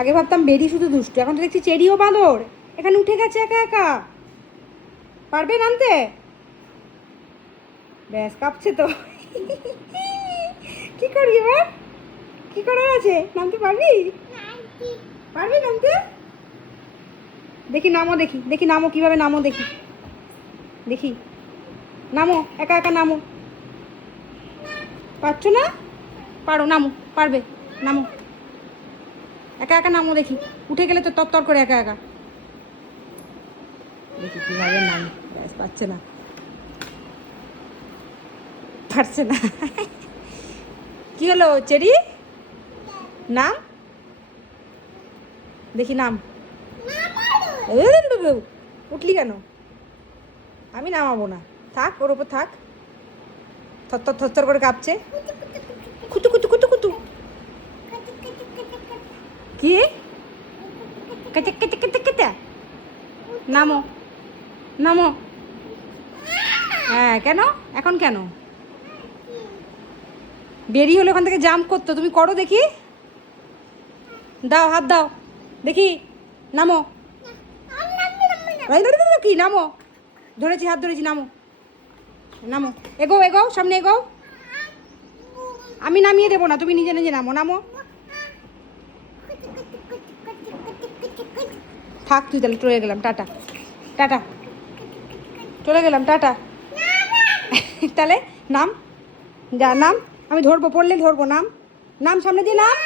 আগে ভাবতাম বেরি শুধু দুষ্টু, এখন তো দেখছি চেরিও বাঁদর। এখানে উঠে গেছে একা একা। পারবে নামতে? ব্যাস, কাঁপছে তো। কি করবি এবার? কি করার আছে? নামতে পারবি? পারবি নামতে? দেখি নামো, দেখি দেখি নামো, কিভাবে নামো দেখি। দেখি নামো, একা একা নামো। পারছো না? পারো, নামো, পারবে, নামো। একা একা নামো দেখি। উঠে গেলে তো তরতর করে একা একা। দেখি কিভাবে নাম। ব্যাস, পারছে না, পারছে না। কি হলো চেরি? নাম দেখি, নাম। উঠলি কেন? আমি নামাবো না, থাক, ওর ওপর থাক। থরথর থরথর করে কাঁপছে। কুতু কুতু কুতু কুতু। কি? কেটে কেটে কেটে কেটে। নামো, নামো। হ্যাঁ, কেন? এখন কেন? বেরিয়ে হলে ওখান থেকে জাম্প করতো, তুমি করো দেখি। দাও, হাত দাও দেখি। নামো। কি নামো? ধরেছি, হাত ধরেছি, নামো, নামো। এগো এগো, সামনে এগো। আমি নামিয়ে দেবো না, তুমি নিজে নিজে নামো, নামো। থাক তুই, তাহলে চলে গেলাম, টাটা টাটা, চলে গেলাম, টাটা। তাহলে নাম, যা নাম। আমি ধরবো, পড়লে ধরবো, নাম। নাম, সামনে দিয়ে নাম।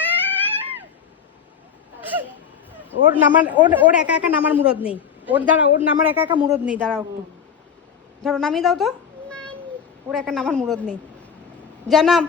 ওর নামার, ওর ওর একা একা নামার মুরদ নেই। ওর দ্বারা ওর নামার একা একা মুরদ নেই, দাঁড়াও একটু। ধরো, নামিয়ে দাও তো। ওর একা নামার মুরদ নেই। যা নাম।